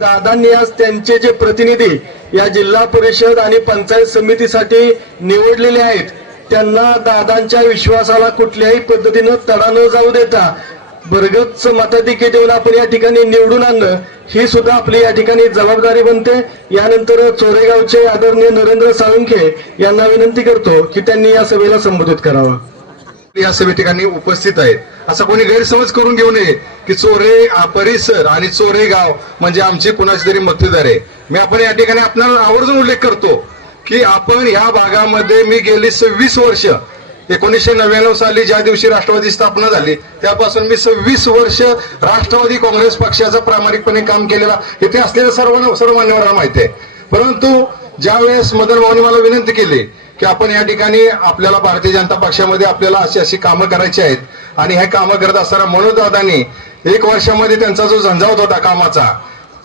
दादांनी आज त्यांचे जे प्रतिनिधी या जिल्हा परिषद आणि पंचायत समितीसाठी निवडलेले आहेत त्यांना दादांच्या विश्वासाला कुठल्याही पद्धतीनं तडा न जाऊ देता भरगच्च मताधिक्य देऊन आपण या ठिकाणी निवडून आणलं ही सुद्धा आपली या ठिकाणी जबाबदारी बनते। यानंतर चोरेगावचे आदरणीय नरेंद्र साळुंखे यांना विनंती करतो की त्यांनी या सभेला संबोधित करावं। या सभे ठिकाणी उपस्थित आहेत, असा कोणी गैरसमज करून घेऊ नये की चोरे परिसर आणि चोरेगाव म्हणजे आमची कुणाची तरी मतदार आहे। मी आपण या ठिकाणी आपल्याला आवर्जून उल्लेख करतो की आपण या भागामध्ये मी गेली 26 वर्ष 1999 साली ज्या दिवशी राष्ट्रवादी स्थापना झाली त्यापासून मी 26 वर्ष राष्ट्रवादी काँग्रेस पक्षाचं प्रामाणिकपणे काम केलेला इथे असलेल्या सर्व मान्यवरांना माहिती आहे। परंतु ज्यावेळेस मदन भाऊनी मला विनंती केली की आपण या ठिकाणी आपल्याला भारतीय जनता पक्षामध्ये आपल्याला अशी कामं करायची आहेत आणि हे कामं करत असताना मनोजदादांनी 1 वर्षामध्ये त्यांचा जो झंझावत होता कामाचा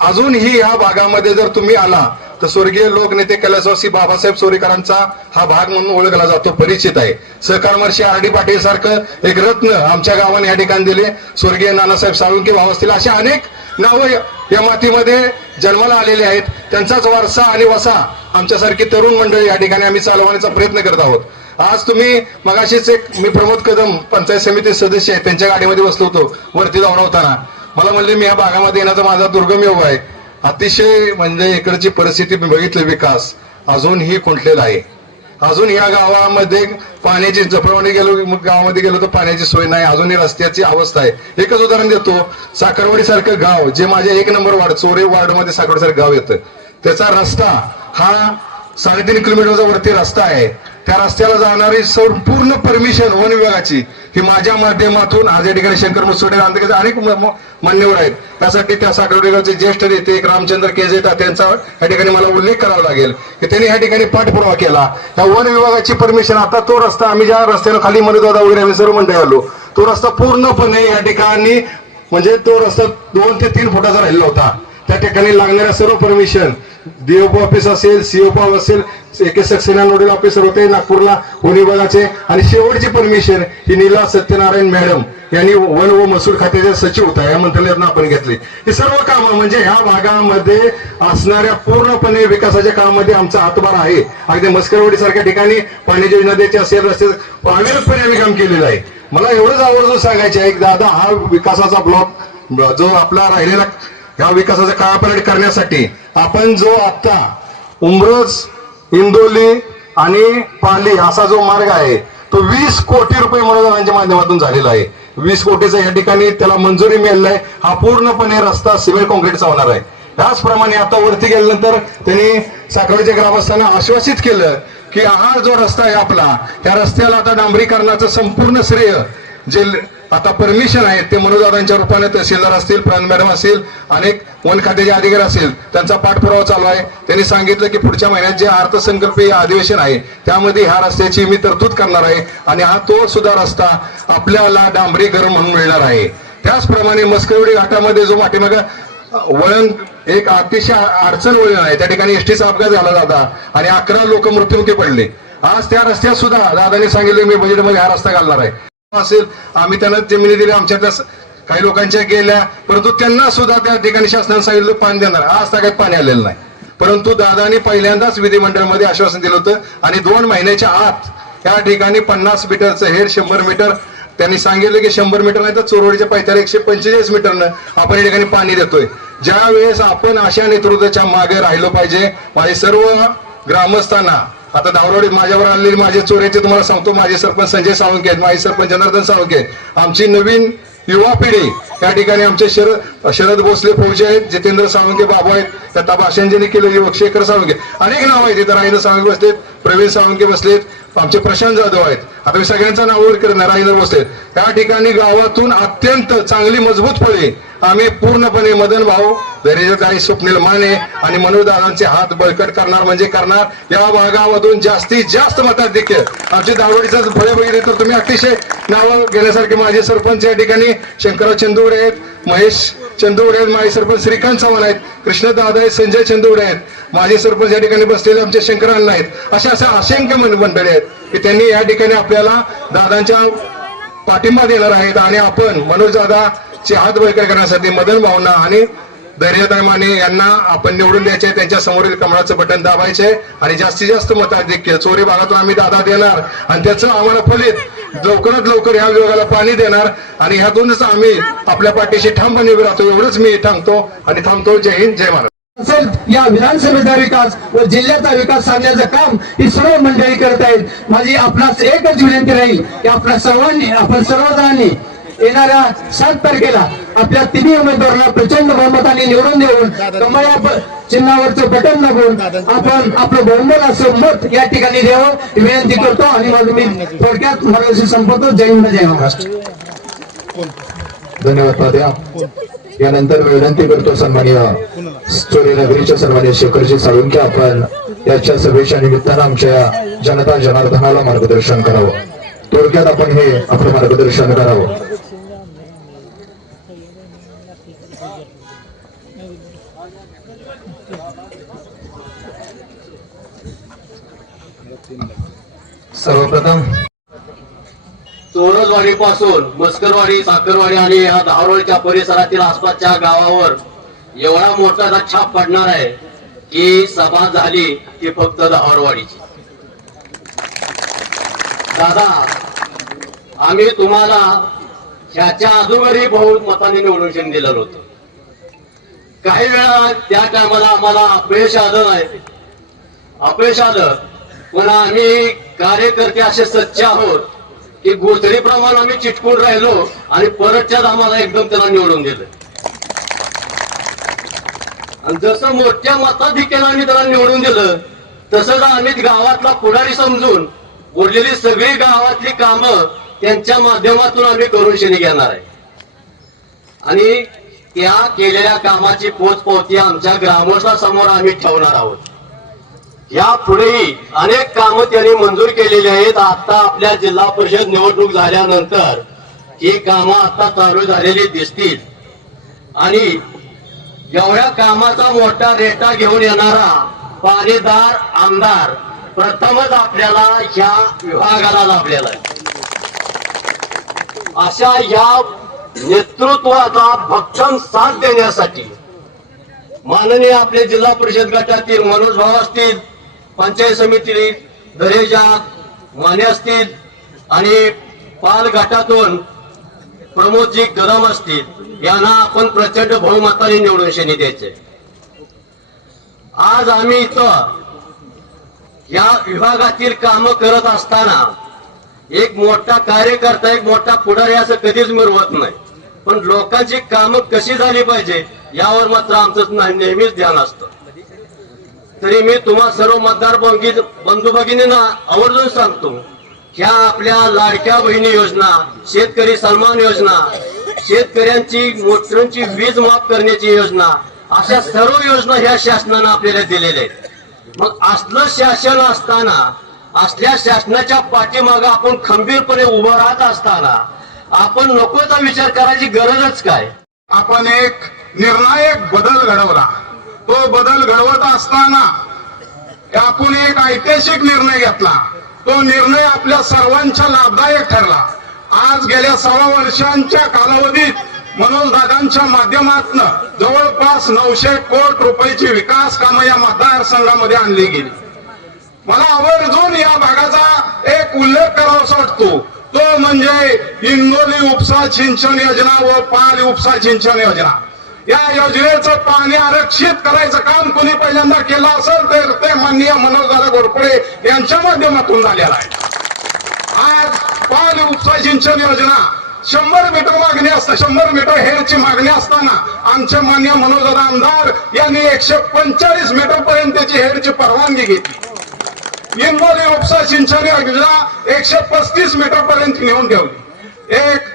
अजूनही या भागामध्ये जर तुम्ही आला तर स्वर्गीय लोकनेते कैलासवासी बाबासाहेब चोरेकरांचा हा भाग म्हणून ओळखला जातो, परिचित आहे। सहकारमर्षी R.D. पाटील सारखं एक रत्न आमच्या गावाने या ठिकाणी दिले, स्वर्गीय नानासाहेब साळुंखे भाऊ असतील, अशा अनेक नावं या मातीमध्ये जन्माला आलेले आहेत। त्यांचाच वारसा आणि वसा आमच्यासारखी तरुण मंडळी या ठिकाणी आम्ही चालवण्याचा प्रयत्न करत आहोत। आज तुम्ही मगाशीच मी प्रमोद कदम पंचायत समिती सदस्य आहे त्यांच्या गाडीमध्ये बसलो होतो वरती दौडवताना, मला म्हणले मी या भागामध्ये येण्याचा माझा दुर्गम योग आहे। अतिशय म्हणजे इकडची परिस्थिती बघितली, विकास अजूनही खुंटलेला आहे। अजून या गावामध्ये पाण्याची जपळवाणी गावामध्ये गेलो तर पाण्याची सोय नाही, अजूनही रस्त्याची अवस्था आहे। एकच उदाहरण देतो, साखरवाडी सारखं गाव जे माझ्या 1 नंबर वार्ड चोरे वार्ड मध्ये साखरवाडी सारखं गाव येतं, त्याचा रस्ता हा 3.5 किलोमीटरचा वरती रस्ता आहे। त्या रस्त्याला जाणारी संपूर्ण परमिशन वन विभागाची ही माझ्या माध्यमातून आज या ठिकाणी शंकर मुसोडे अनेक मान्यवर आहेत। त्यासाठी त्या साखरवाडी गावचे ज्येष्ठ नेते रामचंद्र केजे त्यांचा या ठिकाणी मला उल्लेख करावा लागेल की त्यांनी या ठिकाणी पाठपुरावा केला। त्या वन विभागाची परमिशन आता तो रस्ता आम्ही ज्या रस्त्यानं खाली मनोजदादा वगैरे आम्ही सर्व मंडळी आलो तो रस्ता पूर्णपणे या ठिकाणी म्हणजे तो रस्ता 2 ते 3 फुटाचा राहिला होता। त्या ठिकाणी लागणाऱ्या सर्व परमिशन डीओपी ऑफिस असेल, सीओपी असेल, सेक्सेना नोडल ऑफिसर होते नागपूरला वन विभागाचे, आणि शेवटची परमिशन ही नीला सत्यनारायण मॅडम यांनी वन व महसूल खात्याचे सचिव होता या मंत्रालयातून आपण घेतली। ही सर्व कामं म्हणजे ह्या भागामध्ये असणाऱ्या पूर्णपणे विकासाच्या कामामध्ये आमचा हातभार आहे। अगदी मस्करवाडी सारख्या ठिकाणी पाण्याची योजना द्यायची असेल, रस्ते अविरतपणे आम्ही काम केलेलं आहे। मला एवढंच आवर्जून सांगायचे आहे की दादा हा विकासाचा ब्लॉक जो आपला राहिलेला या विकासाचा कायापालट करण्यासाठी आपण जो आता उमरज इंदोली आणि पाली असा जो मार्ग आहे तो 20 कोटी रुपये मनोरंजनाच्या माध्यमातून झालेला आहे। 20 कोटीचा या ठिकाणी त्याला मंजुरी मिळाली आहे। हा पूर्णपणे रस्ता सिमेंट कॉन्क्रीटचा होणार आहे। त्याचप्रमाणे आता वरती गेल्यानंतर त्यांनी साखरवाडीच्या ग्रामस्थांना आश्वासित केलं की हा जो रस्ता आहे आपला त्या रस्त्याला आता डांबरीकरणाचं संपूर्ण श्रेय जे आता परमिशन आहेत ते मनोजदादांच्या रूपाने तहसीलदार असतील, प्रांत मॅडम असतील, अनेक वन खात्याचे अधिकारी असतील, त्यांचा पाठपुरावा चालू आहे। त्यांनी सांगितलं की पुढच्या महिन्यात जे अर्थसंकल्पीय अधिवेशन आहे त्यामध्ये ह्या रस्त्याची मी तरतूद करणार आहे आणि हा तो सुद्धा रस्ता आपल्याला डांबरीकरण म्हणून मिळणार आहे। त्याचप्रमाणे मस्करवाडी घाटामध्ये जो पाठीमागे वळण एक अतिशय अडचण वळण आहे त्या ठिकाणी एसटीचा अपघात झाला जाता आणि 11 लोक मृत्युमुखी पडले। आज त्या रस्त्यात सुद्धा दादांनी सांगितलं मी बजेटमध्ये हा रस्ता घालणार आहे असेल। आम्ही त्यांना जमिनी दिल्या, आमच्यातल्या काही लोकांच्या गेल्या, परंतु त्यांना सुद्धा त्या ठिकाणी शासनाने सांगितलं पाणी देणार। आज काही पाणी आलेलं नाही, परंतु दादांनी पहिल्यांदाच विधिमंडळामध्ये आश्वासन दिलं होतं आणि 2 महिन्याच्या आत या ठिकाणी 50 मीटरचं हेड 100 मीटर त्यांनी सांगितलं की 100 मीटर नाही तर चोरवाडीच्या पायथ्याला 145 मीटरनं आपण या ठिकाणी पाणी देतोय। ज्या वेळेस आपण अशा नेतृत्वाच्या मागे राहिलो पाहिजे। माझे सर्व ग्रामस्थांना आता दावरवाडी माझ्यावर आलेले माझे चोऱ्याचे तुम्हाला सांगतो, माझे सरपंच संजय साळुंखे आहेत, माझे सरपंच जनार्दन साळुंखे, आमची नवीन युवा पिढी या ठिकाणी आमचे शरद भोसले फौजी आहेत, जितेंद्र साळुंखे बाबू आहेत, त्या भाषणजींनी केलेली शेखर साळुंखे, अनेक नाव आहेत, इथं राजेंद्र साळुंखे बसलेत, प्रवीण साळुंखे बसलेत, आमचे प्रशांत जाधव आहेत। आता मी सगळ्यांचं नाव करणार, राजेंद्र बसलेत। त्या ठिकाणी गावातून अत्यंत चांगली मजबूत फळे आम्ही पूर्णपणे मदन भाऊ धैर्यकारी स्वप्नील माने आणि मनोजदादांचे हात बळकट करणार म्हणजे करणार। या भागामधून जास्तीत जास्त मताधिक्य आमचे दावडीचं फळे बघितले तर तुम्ही अतिशय नावं घेण्यासारखे माझे सरपंच या ठिकाणी शंकरराव चंदुवडे आहेत, महेश चंदुवडे आहेत, माझे सरपंच श्रीकांत चव्हाण आहेत, कृष्णदादा आहेत, संजय चंदुवडे आहेत, माझे सरपंच या ठिकाणी बसलेले आमचे शंकरांना आहेत। अशा असंख्य मंडळी आहेत की त्यांनी या ठिकाणी आपल्याला दादांच्या पाठिंबा देणार आहेत आणि आपण मनोजदादाचे हात बळकट करण्यासाठी मदन भावना आणि धैर्यदाय माने यांना आपण निवडून द्यायचे, त्यांच्या समोरील कमळाचं बटन दाबायचे आणि जास्तीत जास्त मताधिक्य चोरी भागातून आम्ही दादा देणार आणि त्याचं आम्हाला फलित लवकरात लवकर ह्या विभागाला पाणी देणार आणि ह्यातूनच आम्ही आपल्या पाठीशी ठामपणे उभे राहतो. एवढंच मी सांगतो आणि थांबतो. जय हिंद, जय महाराष्ट्र. असेल या विधानसभेचा विकास व जिल्ह्याचा विकास साधण्याचं काम ही सर्व मंडळी करत आहेत. माझी आपणास एकच विनंती राहील की आपण सर्वजणांनी येणाऱ्या 7 तारखेला आपल्या तिन्ही उमेदवारांना प्रचंड बहुमताने निवडून देऊन कमळ या चिन्हावरचं बटन दाबून आपण आपलं बहुमत असं मत या ठिकाणी द्यावं ही विनंती करतो आणि मग मी थोडक्यात मार्गदर्शन संपवतो. जय हिंद, जय महाराष्ट्र. धन्यवाद तात्या. यानंतर विनंती करतो सन्माननीय चोरी नगरीचे सन्माननीय शेखरजी साळुंखे आपण याच्या सभेच्या निमित्तानं आमच्या जनता जनार्दनाला मार्गदर्शन करावं. थोडक्यात आपण हे आपलं मार्गदर्शन करावं. सर्वप्रथम चोरजवाडी पासून मस्करवाडी, साखरवाडी आणि या दहारोळच्या परिसरातील आसपासच्या गावावर एवढा मोठा छाप पडणार आहे की सभा झाली की फक्त दहारवाडीची. दादा, आम्ही तुम्हाला ह्याच्या अगोदरही बहुमताने निवडून दिलेलं होतं. काही वेळा त्या टायमाला आम्हाला अपयश आलं नाही, अपयश आलं, पण आम्ही कार्यकर्ते असे सच्चे आहोत की गोधडीप्रमाणे आम्ही चिटकून राहिलो आणि परतच्याच आम्हाला एकदम त्याला निवडून दिलं. आणि जसं मोठ्या मताधिक्याने आम्ही त्याला निवडून दिलं तसंच आम्ही गावातला पुढारी समजून उरलेली सगळी गावातली कामं त्यांच्या माध्यमातून आम्ही करून शिनी घेणार आहे आणि त्या केलेल्या कामाची पोचपावती आमच्या ग्रामस्थांसमोर आम्ही ठेवणार आहोत. या पुढेही अनेक कामं त्यांनी मंजूर केलेली आहेत. आता आपल्या जिल्हा परिषद निवडणूक झाल्यानंतर ही कामं आता चालू झालेली दिसतील आणि एवढ्या कामाचा मोठा रेटा घेऊन येणारा पाणीदार आमदार प्रथमच आपल्याला ह्या विभागाला लाभलेला आहे. अशा या नेतृत्वाचा भक्षण साथ देण्यासाठी माननीय आपले जिल्हा परिषद गटातील मनोज भाऊ असतील, पंचायत समिती दरेजा माने असतील आणि पाल गटातून प्रमोदजी गरम असतील, यांना आपण प्रचंड बहुमताने निवडून शेनी द्यायचे. आज आम्ही इथं या विभागातील कामं करत असताना एक मोठा कार्यकर्ता, एक मोठा पुढारी असं कधीच मिळवत नाही, पण लोकांची कामं कशी झाली पाहिजे यावर मात्र आमचं नेहमीच ध्यान असतं. तरी मी तुम्हा सर्व मतदार बंधू भगिनींना आवर्जून सांगतो, ह्या आपल्या लाडक्या बहिणी योजना, शेतकरी सन्मान योजना, शेतकऱ्यांची मोटरांची वीज माफ करण्याची योजना, अशा सर्व योजना ह्या शासनानं आपल्याला दिलेल्या आहेत. मग असलं शासन असताना, असल्या शासनाच्या पाठीमागे आपण खंबीरपणे उभं राहत असताना आपण नकोचा विचार करायची गरजच काय. आपण एक निर्णायक बदल घडवला. तो बदल घडवत असताना आपण एक ऐतिहासिक निर्णय घेतला. तो निर्णय आपल्या सर्वांच्या लाभदायक ठरला. आज गेल्या 6 वर्षांच्या कालावधीत मनोज दादांच्या माध्यमातून जवळपास 900 कोटी रुपयाची विकास कामं या मतदारसंघामध्ये आणली गेली. मला आवर्जून या भागाचा एक उल्लेख करावासा वाटतो, तो म्हणजे इंदोली उपसा सिंचन योजना व पाल उपसा सिंचन योजना. या योजनेचं पाणी आरक्षित करायचं काम कोणी पहिल्यांदा केलं असेल तर ते माननीय मनोजदादा घोरपडे यांच्या माध्यमातून झालेलं आहे. आज पाल उपसा सिंचन योजना 100 मीटर मागणी असते, 100 मीटर हेडची मागणी असताना आमचे माननीय मनोजदादा आमदार यांनी 145 मीटर पर्यंत त्याची हेडची परवानगी घेतली. इंदोली उपसा सिंचन योजना 135 मीटर पर्यंत नेऊन ठेवली. एक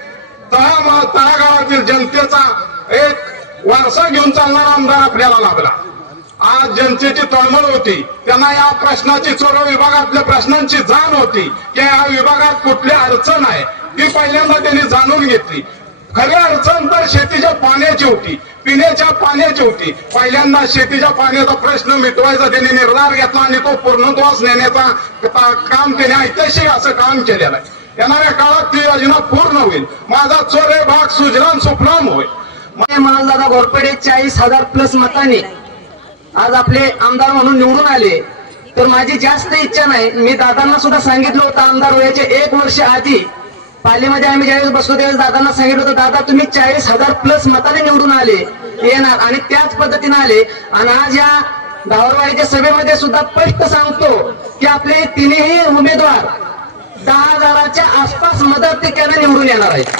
तळागाळातील जनतेचा एक वारसा घेऊन चालणारा आमदार आपल्याला लाभला. आज जनतेची तळमळ होती, त्यांना या प्रश्नाची चोर विभागातल्या प्रश्नांची जाण होती की या विभागात कुठली अडचण आहे ती पहिल्यांदा त्यांनी जाणून घेतली. खरी अडचण तर शेतीच्या पाण्याची होती, पिण्याच्या पाण्याची होती. पहिल्यांदा शेतीच्या पाण्याचा प्रश्न मिटवायचा त्यांनी निर्धार घेतला आणि तो पूर्णत्वास नेण्याचा काम त्याने ऐतिहासिक असं काम केलेलं आहे. येणाऱ्या काळात ती योजना पूर्ण होईल. माझा चोरे भाग सुजलाम सुफलाम होईल. दादा घोरपडे 40,000+ मतांनी आज आपले आमदार म्हणून निवडून आले, तर माझी जास्त इच्छा नाही. मी दादांना सुद्धा सांगितलं होतं आमदार व्हायचे 1 वर्ष आधी पालीमध्ये आम्ही ज्यावेळेस बसलो त्यावेळेस दादांना सांगितलं होतं, दादा तुम्ही 40,000+ मताने निवडून आले येणार, आणि त्याच पद्धतीने आले. आणि आज या दावरवाडीच्या सभेमध्ये सुद्धा स्पष्ट सांगतो की आपले तिन्ही उमेदवार 10,000च्या आसपास मताधिक्याने निवडून येणार आहेत.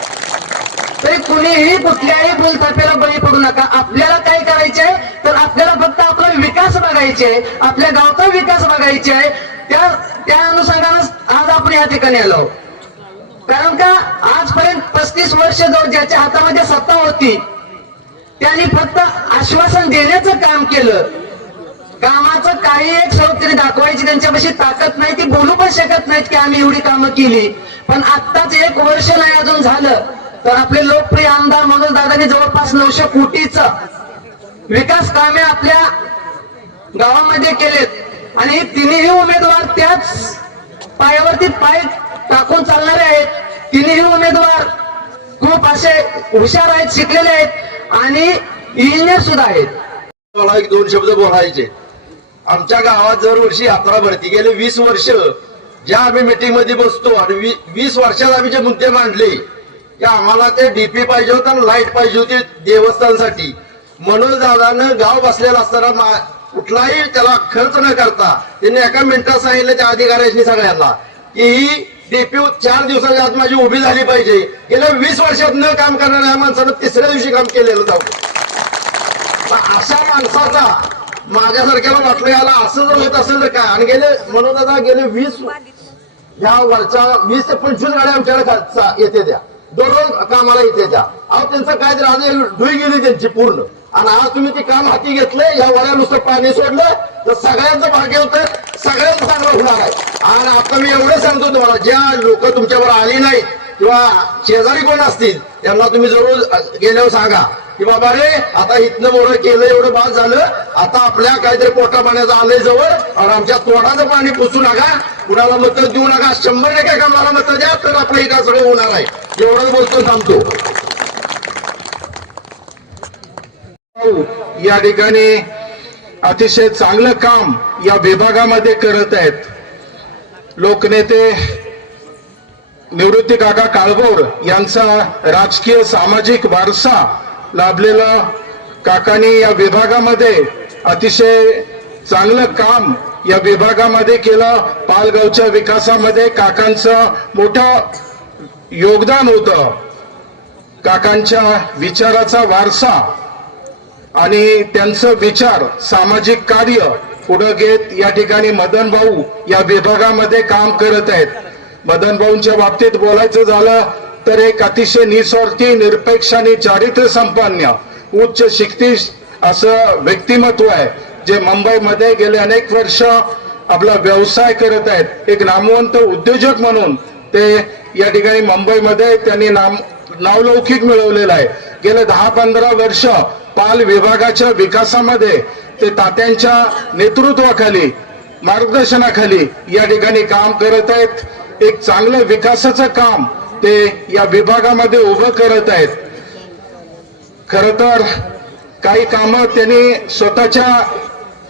तरी कुणीही कुठल्याही बोलथापेला बळी पडू नका. आपल्याला काय करायचे आहे, तर आपल्याला फक्त आपला विकास बघायचे आहे, आपल्या गावचा विकास बघायचे आहे. त्या अनुषंगाने आज आपण या ठिकाणी आलो. कारण का आजपर्यंत 35 वर्ष जो ज्याच्या हातामध्ये सत्ता होती त्यांनी फक्त आश्वासन देण्याचं काम केलं. कामाचं काही एक स्वरूप तरी दाखवायची त्यांच्यापाशी ताकद नाही, ती बोलू पण शकत नाहीत की आम्ही एवढी कामं केली. पण आत्ताच 1 वर्ष नाही अजून झालं तर आपले लोकप्रिय आमदार मनोज दादांनी जवळपास 900 कोटीचं विकास कामे आपल्या गावामध्ये केलेत. आणि तिन्ही उमेदवार त्याच पायावरती पाय टाकून चालणारे आहेत. तिन्ही उमेदवार खूप असे हुशार आहेत, शिकलेले आहेत आणि इंजिनियर सुद्धा आहेत. मला 1-2 शब्द बोलायचे. आमच्या गावात दरवर्षी यात्रा भरती. गेले 20 वर्ष ज्या आम्ही मीटिंग मध्ये बसतो आणि 20 वर्षात आम्ही जे मुद्दे मांडले की आम्हाला ते डीपी पाहिजे होतं आणि लाईट पाहिजे होती देवस्थानसाठी. मनोज दादानं गाव बसलेला असताना कुठलाही त्याला खर्च न करता त्यांनी एका मिनिटात सांगितलं त्या अधिकाऱ्यांनी सगळ्यांना की ही डीपी 4 दिवसाच्या आत माझी उभी झाली पाहिजे. गेल्या 20 वर्षात न काम करणाऱ्या माणसानं 3ऱ्या दिवशी काम केलेलं जाऊ. अशा माणसाचा माझ्यासारख्याला वाटलं याला असं जर होत असेल तर काय. आणि मनोज दादा गेले 20 ते 25 गाड्या आमच्याकडे येते त्या दररोज कामाला येते त्या. अहो त्यांचं काय तर आज डुई गेली त्यांची पूर्ण. आणि आज तुम्ही ते काम हाती घेतले, या वड्या नुसतं पाणी सोडलं तर सगळ्यांचं भाग्य होतं, सगळ्यांचं चांगलं होणार आहे. आणि आता मी एवढं सांगतो तुम्हाला, ज्या लोक तुमच्यावर आली नाहीत किंवा शेजारी कोण असतील त्यांना तुम्ही जरूर गेल्यावर सांगा की बाबा रे आता इथनं मोठं केलं, एवढं बाद झालं, आता आपल्या काहीतरी पोटा पाण्याचं आलंय जवळ आणि आमच्या तोंडाचं पाणी पुसू नका, कुणाला मतं देऊ नका, 100% कामाला मतं द्या तर आपलं इथं सगळं होणार आहे. एवढंच बोलतो थांबतो. या ठिकाणी अतिशय चांगलं काम या विभागामध्ये करत आहेत. लोकनेते निवृत्ती काका काळभोर यांचा राजकीय सामाजिक वारसा लाभलेला काकांनी या विभागामध्ये अतिशय चांगलं काम या विभागामध्ये केलं. पालगावच्या विकासामध्ये काकांचं मोठं योगदान होतं. काकांच्या विचाराचा वारसा आणि त्यांचं विचार सामाजिक कार्य पुढे घेत या ठिकाणी मदन भाऊ या विभागामध्ये काम करत आहेत. मदन भाऊंच्या बाबतीत बोलायचं झालं तर एक अतिशय निस्वार्थी, निरपेक्ष आणि चारित्र्य संपन्न, उच्च शिक्षित असं व्यक्तिमत्व आहे, जे मुंबईमध्ये गेले अनेक वर्ष आपला व्यवसाय करत आहेत. एक नामवंत उद्योजक म्हणून ते या ठिकाणी मुंबईमध्ये त्यांनी नावलौकिक मिळवलेलं आहे. गेले 10-15 वर्ष पाल विभागाच्या विकासामध्ये ते तात्यांच्या नेतृत्वाखाली, मार्गदर्शनाखाली या ठिकाणी काम करत आहेत. एक चांगलं विकासाचं काम ते या विभागामध्ये उभं करत आहेत. खरं तर काही कामं त्यांनी स्वतःच्या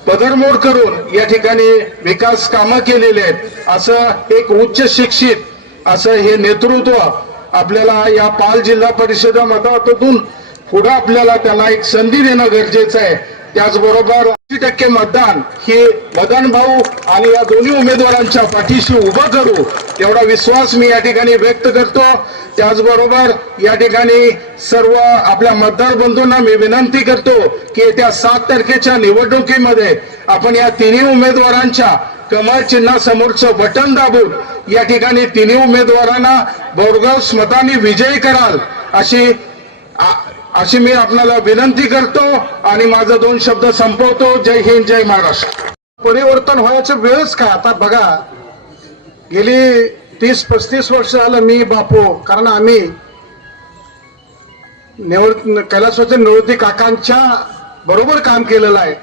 पदरमोड करून या ठिकाणी विकास कामं केलेली आहेत. असं एक उच्च शिक्षित असं हे नेतृत्व आपल्याला या पाल जिल्हा परिषद मतदारातून पुढे आपल्याला त्यांना एक संधी देणं गरजेचं आहे. त्याचबरोबर 80% मतदान हे मदन भाऊ आणि या दोन्ही उमेदवारांच्या पाठीशी उभं करू एवढा विश्वास मी या ठिकाणी व्यक्त करतो. त्याचबरोबर या ठिकाणी सर्व आपल्या मतदार बंधूंना मी विनंती करतो की येत्या 7 तारखेच्या निवडणुकीमध्ये आपण या तिन्ही उमेदवारांच्या कमळ चिन्हासमोरचं बटन दाबून या ठिकाणी तिन्ही उमेदवारांना बोरगाव मतांनी विजयी कराल अशी मी आपल्याला विनंती करतो आणि माझं 2 शब्द संपवतो. जय हिंद, जय महाराष्ट्र. परिवर्तन व्हायचं वेळच काय. आता बघा, गेली 30-35 वर्ष झालं मी बापू, कारण आम्ही कैलासवासी निवृत्ती काकांच्या बरोबर काम केलेलं आहे,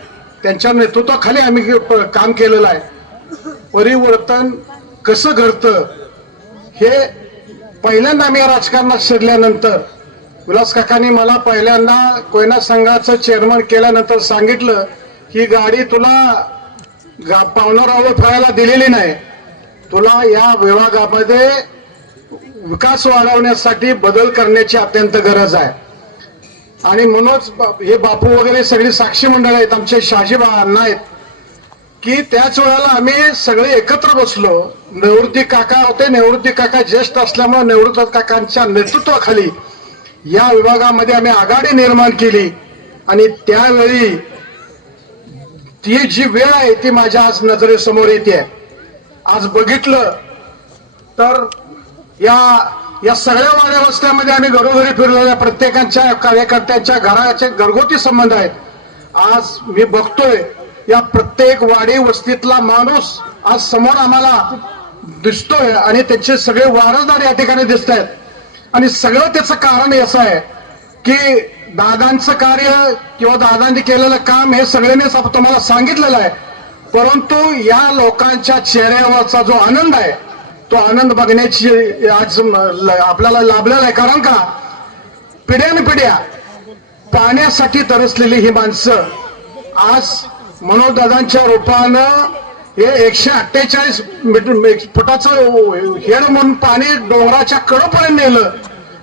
त्यांच्या नेतृत्वाखाली आम्ही काम केलेलं आहे. परिवर्तन कसं घडतं हे पहिल्यांदा आम्ही राजकारणात शिरल्यानंतर विलास काकांनी मला पहिल्यांदा कोयना संघाचं चेअरमन केल्यानंतर सांगितलं ही गाडी तुला पावणरावर फिरायला दिलेली नाही, तुला या विभागामध्ये विकास वाढवण्यासाठी बदल करण्याची अत्यंत गरज आहे. आणि म्हणूनच हे बापू वगैरे सगळी साक्षी मंडळ आहेत, आमचे शहाजीबा अण्णा आहेत, की त्याच वेळेला आम्ही सगळे एकत्र बसलो. निवृत्ती काका होते, निवृत्ती काका ज्येष्ठ असल्यामुळे निवृत्ती काकांच्या नेतृत्वाखाली या विभागामध्ये आम्ही आघाडी निर्माण केली. आणि त्यावेळी ती जी वेळ आहे ती माझ्या आज नजरेसमोर येते. आज बघितलं तर या सगळ्या वाड्या वस्त्यामध्ये आम्ही घरोघरी फिरलेल्या प्रत्येकाच्या कार्यकर्त्यांच्या घराचे घरगुती संबंध आहेत. आज मी बघतोय या प्रत्येक वाडी वस्तीतला माणूस आज समोर आम्हाला दिसतोय आणि त्याचे सगळे वारसदार या ठिकाणी दिसत आहेत. आणि सगळं त्याचं कारण असं आहे की दादांचं कार्य किंवा दादांनी केलेलं काम हे सगळ्यांनीच तुम्हाला सांगितलेलं आहे. परंतु या लोकांच्या चेहऱ्यावरचा जो आनंद आहे तो आनंद बघण्याची आज आपल्याला लाभलेला आहे. कारण का पिढ्यानपिढ्या पाण्यासाठी तरसलेली ही माणसं आज मनोजदादांच्या रूपानं हे 148 फुटाचं हेड म्हणून पाणी डोंगराच्या कडोपर्यंत नेलं.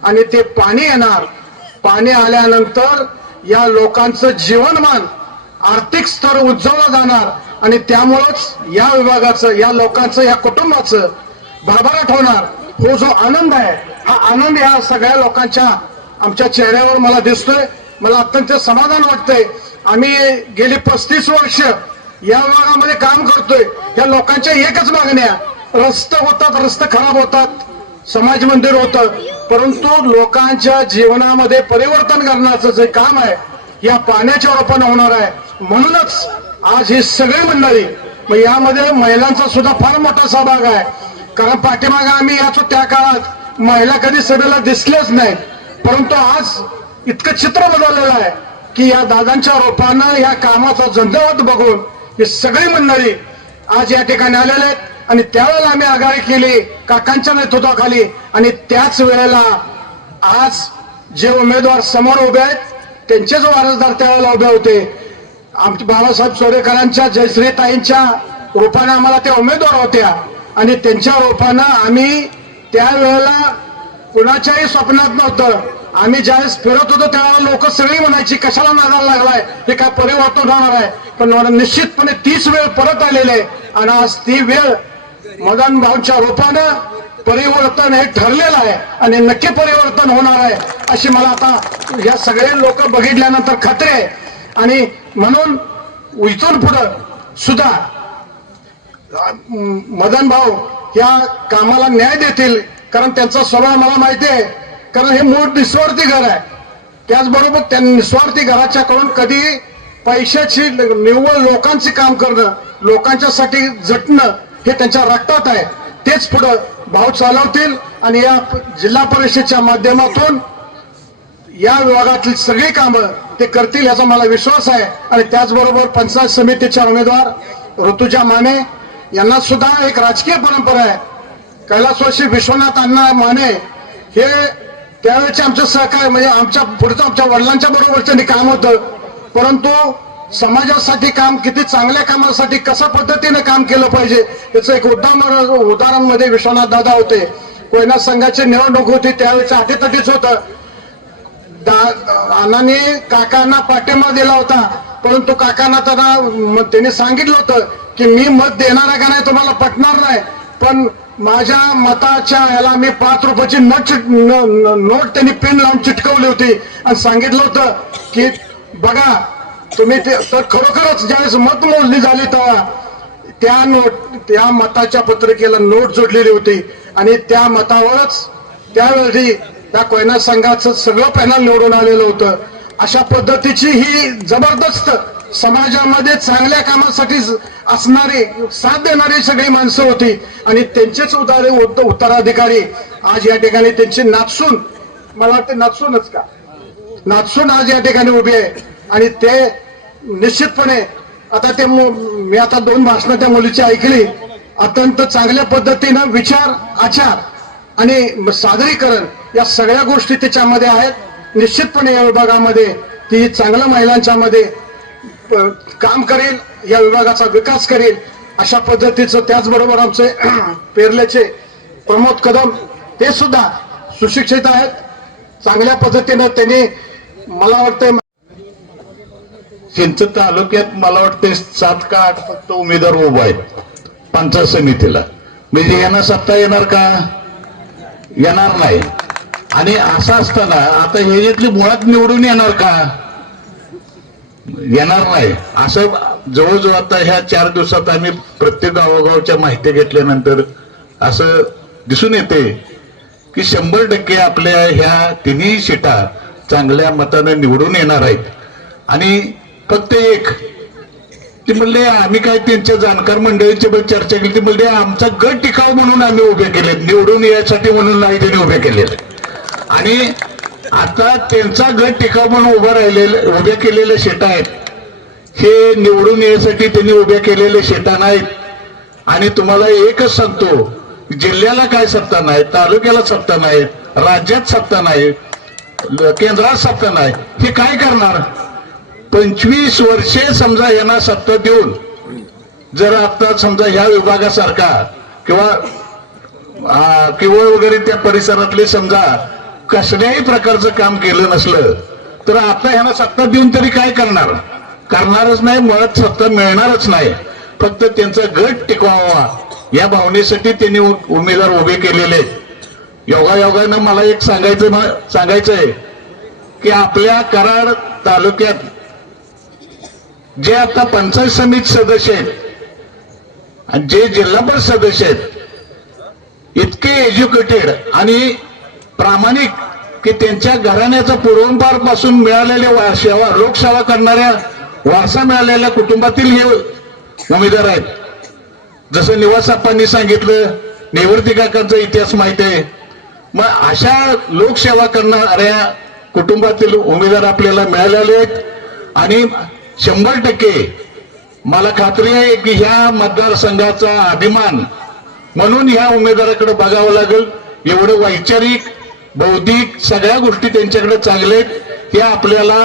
आणि ते पाणी येणार, पाणी आल्यानंतर या लोकांचं जीवनमान आर्थिक स्तर उज्ज्वला जाणार आणि त्यामुळंच या विभागाचं, या लोकांचं, या कुटुंबाचं भरभराट होणार. हो जो आनंद आहे हा आनंद या सगळ्या लोकांच्या आमच्या चेहऱ्यावर मला दिसतोय. मला अत्यंत समाधान वाटतंय. आम्ही गेली 35 वर्ष या विभागामध्ये काम करतोय. या लोकांच्या एकच मागण्या, रस्ते होतात, रस्ते खराब होतात, समाज मंदिर होतं, परंतु लोकांच्या जीवनामध्ये परिवर्तन करण्याचं जे काम आहे या पाण्याच्या रूपाने होणार आहे. म्हणूनच आज ही सगळी मंडळी, मग यामध्ये महिलांचा सुद्धा फार मोठा सहभाग आहे. कारण पाठीमागे आम्ही याचो त्या काळात महिला कधी सभेला दिसल्याच नाहीत, परंतु आज इतकं चित्र बदललेलं आहे की या दादांच्या रूपानं या कामाचा झंझावात बघून ही सगळी मंडळी आज या ठिकाणी आलेले आहेत. आणि त्यावेळेला आम्ही आघाडी केली काकांच्या नेतृत्वाखाली. आणि त्याच वेळेला आज जे उमेदवार समोर उभे आहेत त्यांचेच वारसदार त्यावेळेला उभे होते. आमच्या बाबासाहेब चोरेकरांच्या जयश्रीताईंच्या रूपाने आम्हाला त्या उमेदवार होत्या. आणि त्यांच्या रूपानं आम्ही त्यावेळेला कुणाच्याही स्वप्नात नव्हतं. आम्ही ज्यावेळेस फिरत होतो त्यावेळेला लोक सगळी म्हणायची कशाला नादाला लागलाय, हे काय परिवर्तन होणार आहे. पण निश्चितपणे तीच वेळ परत आलेली आहे. आणि आज ती वेळ मदन भाऊंच्या रूपानं परिवर्तन हे ठरलेलं आहे आणि नक्की परिवर्तन होणार आहे अशी मला आता या सगळे लोक बघितल्यानंतर खात्री आहे. आणि म्हणून इथून पुढं सुद्धा मदन भाऊ या कामाला न्याय देतील. कारण त्यांचा स्वभाव मला माहिती आहे. कारण हे मूळ निस्वार्थी घर आहे. त्याचबरोबर त्या निस्वार्थी घराच्याकडून कधी पैशाची निव्वळ लोकांचे काम करणं, लोकांच्यासाठी झटणं हे त्यांच्या रक्तात आहे. तेच पुढं भाऊ चालवतील आणि या जिल्हा परिषदेच्या माध्यमातून या विभागातील सगळी कामं ते करतील याचा मला विश्वास आहे. आणि त्याचबरोबर पंचायत समितीच्या उमेदवार ऋतुजा माने यांना सुद्धा एक राजकीय परंपरा आहे. कैलासवासी विश्वनाथ अण्णा माने हे त्यावेळेचे आमचे सहकार्य, म्हणजे आमच्या वडिलांच्या बरोबरचं काम होतं. परंतु समाजासाठी काम, किती चांगल्या कामासाठी कशा पद्धतीने काम केलं पाहिजे याचं एक उदाहरण मध्ये विश्वनाथ दादा होते. कोयना संघाची निवडणूक होती त्यावेळेचं अटीतटीच होतं. अण्णांनी काकांना पाठिंबा दिला होता, परंतु काकांना त्यांनी सांगितलं होतं की मी मत देणार आहे का नाही तुम्हाला पटणार नाही, पण माझ्या मताच्या याला मी 5 रुपयाची नोट त्यांनी पेन लावून चिटकवली होती आणि सांगितलं होतं की बघा तुम्ही ते. तर खरोखरच ज्यावेळेस मत मोजणी झाली तेव्हा त्या मताच्या पत्रिकेला नोट जोडलेली होती आणि त्या मतावरच त्यावेळी त्या कोयना संघाचं सगळं पॅनल निवडून आलेलं होतं. अशा पद्धतीची ही जबरदस्त समाजामध्ये चांगल्या कामासाठी असणारी, साथ देणारी सगळी माणसं होती. आणि त्यांचेच उत्तराधिकारी आज या ठिकाणी त्यांची नाचसून, मला वाटतं नाचसूनच का, नाचसून आज या ठिकाणी उभी आहे. आणि ते निश्चितपणे आता ते मी आता 2 भाषणं त्या मुलीची ऐकली. अत्यंत चांगल्या पद्धतीनं विचार, आचार आणि सादरीकरण या सगळ्या गोष्टी त्याच्यामध्ये आहेत. निश्चितपणे या विभागामध्ये ती चांगल्या महिलांच्या मध्ये काम करेल, या विभागाचा विकास करेल अशा पद्धतीचं. त्याचबरोबर आमचे पेरल्याचे प्रमोद कदम ते सुद्धा सुशिक्षित आहेत. चांगल्या पद्धतीनं त्यांनी मला वाटतं चिंचण तालुक्यात मला वाटते 7 का 8 फक्त उमेदवार उभा आहेत पंचायत समितीला. म्हणजे यांना सत्ता येणार का? येणार नाही. आणि असं असताना आता ह्याच्यातली मुळात निवडून येणार का? येणार नाही. असं जवळजवळ आता ह्या 4 दिवसात आम्ही प्रत्येक गावोगावच्या माहिती घेतल्यानंतर असं दिसून येते की 100% आपल्या ह्या तिन्ही सीटा चांगल्या मताने निवडून येणार आहेत. आणि फक्त एक ते म्हणले आम्ही काय त्यांच्या जाणकार मंडळींची चर्चा केली. ते म्हणले आमचा गट टिकाव म्हणून आम्ही उभे केले, निवडून यासाठी म्हणून नाही त्यांनी उभे केलेले. आणि आता त्यांचा गट टिकाव म्हणून उभे केलेले शेटा आहेत, हे निवडून यासाठी त्यांनी उभे केलेले शेटा नाहीत. आणि तुम्हाला एकच सांगतो, जिल्ह्याला काय सत्ता नाही, तालुक्याला सत्ता नाही, राज्यात सत्ता नाही, केंद्रात सत्ता नाही, हे काय करणार? 25 वर्षे समजा यांना सत्ता देऊन जर आता समजा ह्या विभागासारखा किंवा वगैरे त्या परिसरातले समजा कसल्याही प्रकारचं काम केलं नसलं तर आता ह्यांना सत्ता देऊन तरी काय करणार? करणारच नाही, मुळात सत्ता मिळणारच नाही. फक्त त्यांचा गट टिकवावा या भावनेसाठी त्यांनी उमेदवार उभे केलेले. योगायोगानं मला एक सांगायचंय की आपल्या कराड तालुक्यात जे आता पंचायत समिती सदस्य आहेत आणि जे जिल्हा परिषद सदस्य आहेत, इतके एज्युकेटेड आणि प्रामाणिक की त्यांच्या घराण्याचा पूर्वंपार पासून मिळालेल्या लोकसेवा करणाऱ्या वारसा मिळालेल्या कुटुंबातील हे उमेदवार आहेत. जसं निवासाप्पांनी सांगितलं, नेवर्ती काकांचा इतिहास माहिती आहे. मग अशा लोकसेवा करणाऱ्या कुटुंबातील उमेदवार आपल्याला मिळालेले आहेत. आणि 100% मला खात्री आहे की ह्या मतदारसंघाचा अभिमान म्हणून ह्या उमेदवाराकडे बघावं लागेल. एवढं वैचारिक बौद्धिक सगळ्या गोष्टी त्यांच्याकडे चांगल्या आहेत, हे आपल्याला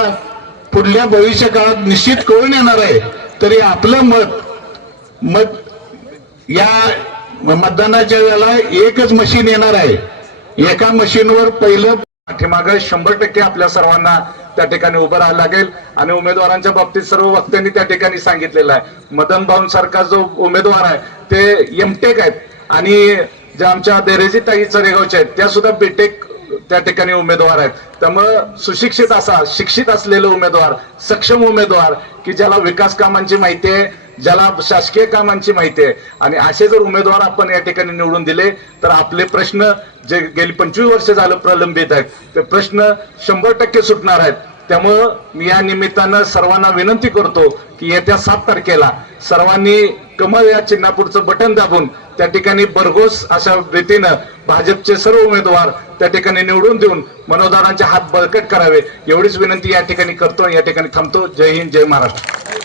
पुढल्या भविष्य काळात निश्चित कळून येणार आहे. तरी आपलं मत या मतदानाच्या वेळेला एकच मशीन येणार आहे. एका मशीनवर पहिलं पाठीमागं 100% आपल्या सर्वांना त्या ठिकाणी उभं राहायला लागेल. आणि उमेदवारांच्या बाबतीत सर्व वक्त्यांनी त्या ठिकाणी सांगितलेलं आहे. मदन भाऊन सारखा जो उमेदवार आहे ते एमटेक आहेत आणि ज्या आमच्या देरेजी ताई चरेगावच्या आहेत त्या सुद्धा बीटेक त्या ठिकाणी उमेदवार आहेत. त्यामुळं सुशिक्षित असा शिक्षित असलेले उमेदवार, सक्षम उमेदवार की ज्याला विकास कामांची माहिती आहे, ज्याला शासकीय कामांची माहिती आहे, आणि असे जर उमेदवार आपण या ठिकाणी निवडून दिले तर आपले प्रश्न जे गेली 25 वर्ष झालं प्रलंबित आहेत ते प्रश्न 100% सुटणार आहेत. त्यामुळं मी या निमित्तानं सर्वांना विनंती करतो की येत्या 7 तारखेला सर्वांनी कमळ या चिन्हापुढचं बटन दाबून त्या ठिकाणी भरघोस अशा रीतीनं भाजपचे सर्व उमेदवार त्या ठिकाणी निवडून देऊन मनोदारांचे हात बळकट करावे एवढीच विनंती या ठिकाणी करतो. या ठिकाणी थांबतो. जय हिंद, जय महाराष्ट्र.